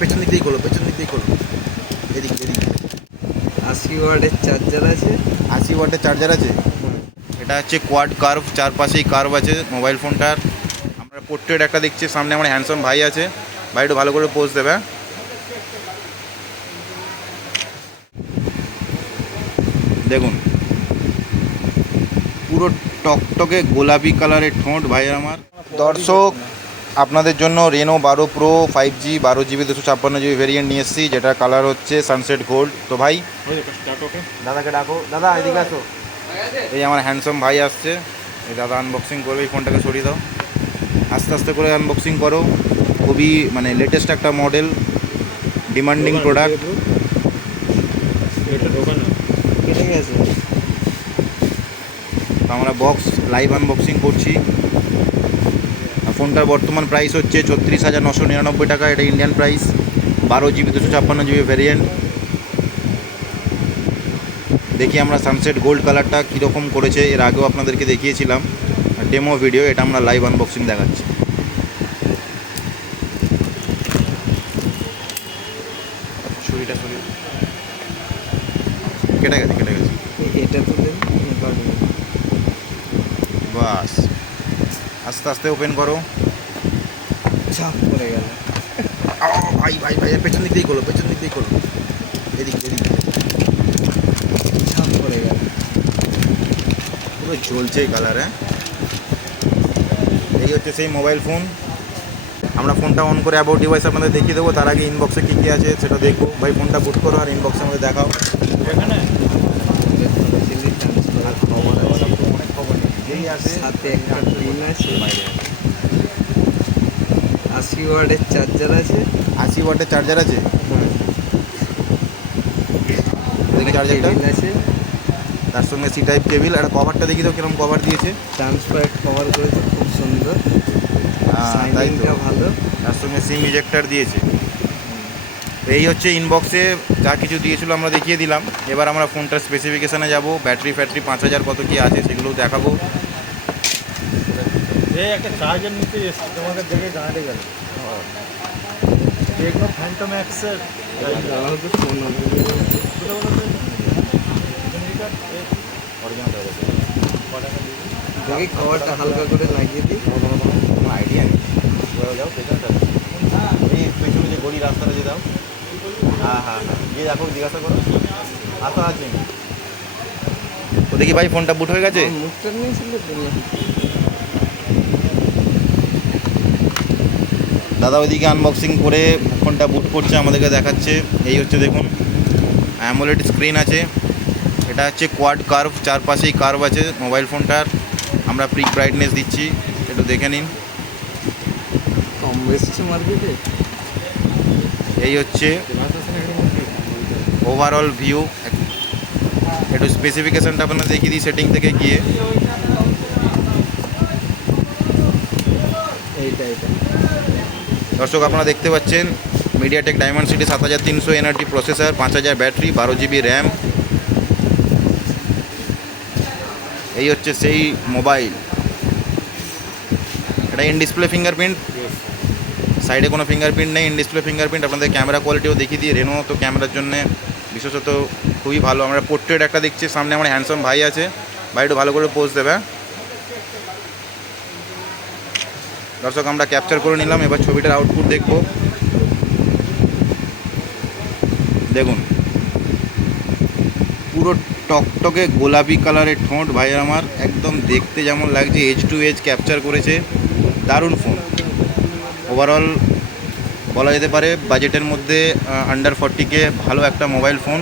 পেছন দিক দিয়ে খোলো, পেছন দিক দিয়ে খোলো। এদিক এদিক। আশি ওয়ার্ডের চার্জার আছে। আশি ওয়াটের চার্জার আছে? এটা হচ্ছে কোয়াড কার্ভ চারপাশেই কার্ভ আছে মোবাইল ফোনটার আমরা পোর্ট্রেট একটা দেখছি, সামনে আমার হ্যান্ডসাম ভাই আছে। ভাই, একটু ভালো করে পোজ দেবে হ্যাঁ? দেখুন। পুরো টকটকে গোলাপি কালারের ঠোঁট ভাই আমার। দর্শক আপনাদের জন্য রেনো বারো প্রো ফাইভ জি বারো জিবি দুশো ছাপ্পান্ন জিবি ভেরিয়েন্ট নিয়ে এসেছি যেটা কালার হচ্ছে সানসেট গোল্ড তো ভাই দাদাকে ডাকো। দাদা এদিকে আসো। এই আমার হ্যান্ডসাম ভাই আসছে। এই দাদা আনবক্সিং করবে এই ফোনটাকে সরিয়ে দাও। আস্তে আস্তে করে আনবক্সিং করো। খুবই মানে লেটেস্ট একটা মডেল ডিমান্ডিং প্রোডাক্ট আমরা বক্স লাইভ আনবক্সিং করছি। ফোনটার বর্তমান প্রাইস হচ্ছে ছত্রিশ হাজার নশো নিরানব্বই টাকা। এটা ইন্ডিয়ান প্রাইস বারো জিবি দুশো ছাপ্পান্ন জিবি ভ্যারিয়েন্ট দেখি আমরা সানসেট গোল্ড কালারটা কীরকম করেছে এর আগেও আপনাদেরকে দেখিয়েছিলাম। ডেমো ভিডিও এটা আমরা লাইভ আনবক্সিং দেখাচ্ছি। ছুরিটা কেটে গেছে কেটে গেছে। এটা তো বাস। আস্তে আস্তে ওপেন করো। চাপ পড়ে গেল। ভাই ভাই ভাই পেছন দিক দিয়ে খোলো পেছন দিক দিয়ে খোলো। এদিক এদিক। চাপ পড়ে গেল। পুরো জ্বলছে এই কালার হ্যাঁ? এই হচ্ছে সেই মোবাইল ফোন আমরা ফোনটা অন করে অ্যাবাউট ডিভাইস আপনাদের দেখিয়ে দেবো। তার আগে ইনবক্সে কী কী আছে সেটা দেখব। ভাই ফোনটা বুট করো আর ইনবক্সে আমাদের দেখাও। দিল্লি আসে সাথে একটা পিন আছে। আশি ওয়ার্ডের চার্জার আছে। আশি ওয়াটের চার্জার আছে? চার্জারটা আছে। তার সঙ্গে সি টাইপ কেবিল আর কভারটা দেখি তো কীরকম কভার দিয়েছে। ট্রান্সপারেন্ট কভার করেছে খুব সুন্দর। হ্যাঁ, তাই তো। ভালো। তার সঙ্গে সিম ইজেক্টার দিয়েছে। এই হচ্ছে ইনবক্সে যা কিছু দিয়েছিল আমরা দেখিয়ে দিলাম। এবার আমরা ফোনটার স্পেসিফিকেশানে যাব। ব্যাটারি ফ্যাটারি পাঁচ হাজার কত কী আছে সেগুলোও দেখাবো। এই একটা চার্জার নিতে এসেছি তোমাকে দেখে গেল। টেকনো ফ্যান্টম দেখি কভারটা হালকা করে লাগিয়ে দিই। কোনো আইডিয়া নেই। যাও পেছনটা এই পেছনে যে গলি রাস্তাটা যে দাও। হ্যাঁ হ্যাঁ হ্যাঁ। গিয়ে দেখো জিজ্ঞাসা করো। আসা আছে। দেখি ভাই ফোনটা বুট হয়ে গেছে? আমার মুখটা নিয়েছিল দাদা ওইদিকে আনবক্সিং করে ফোনটা বুট করছে আমাদেরকে দেখাচ্ছে। এই হচ্ছে দেখুন অ্যামোলেড স্ক্রিন আছে। এটা হচ্ছে কোয়াড কার্ভ চারপাশেই কার্ভ আছে মোবাইল ফোনটার আমরা প্রি ব্রাইটনেস দিচ্ছি একটু দেখে নিন। কম এই হচ্ছে ওভারঅল ভিউ একটু স্পেসিফিকেশানটা আপনার দেখিয়ে দিই সেটিং থেকে গিয়ে। এইটা এটা দর্শক আপনারা দেখতে পাচ্ছেন মিডিয়াটেক ডায়মন্ড সিটি সাত হাজার তিনশো এনআরটি প্রসেসর পাঁচ হাজার ব্যাটারি বারো জিবি র্যাম এই হচ্ছে সেই মোবাইল এটা ইন ডিসপ্লে ফিঙ্গারপ্রিন্ট সাইডে কোনো ফিঙ্গারপ্রিন্ট নেই ইন ডিসপ্লে ফিঙ্গারপ্রিন্ট আপনাদের ক্যামেরা কোয়ালিটিও দেখিয়ে দিই রেনো তো ক্যামেরার জন্য বিশেষত খুবই ভালো। আমরা পোর্ট্রেট একটা দেখছি সামনে আমার হ্যান্ডসাম ভাই আছে ভাই একটু ভালো করে পোজ দেবে হ্যাঁ? দর্শক, আমরা ক্যাপচার করে নিলাম, এবার ছবিটার আউটপুট দেখব। দেখুন। পুরো টকটকে গোলাপি কালারের ঠোঁট ভাই আমার, একদম দেখতে যেমন লাগছে এজ টু এজ ক্যাপচার করেছে। দারুণ ফোন ওভারঅল বলা যেতে পারে বাজেটের মধ্যে আন্ডার ফর্টিকে ভালো একটা মোবাইল ফোন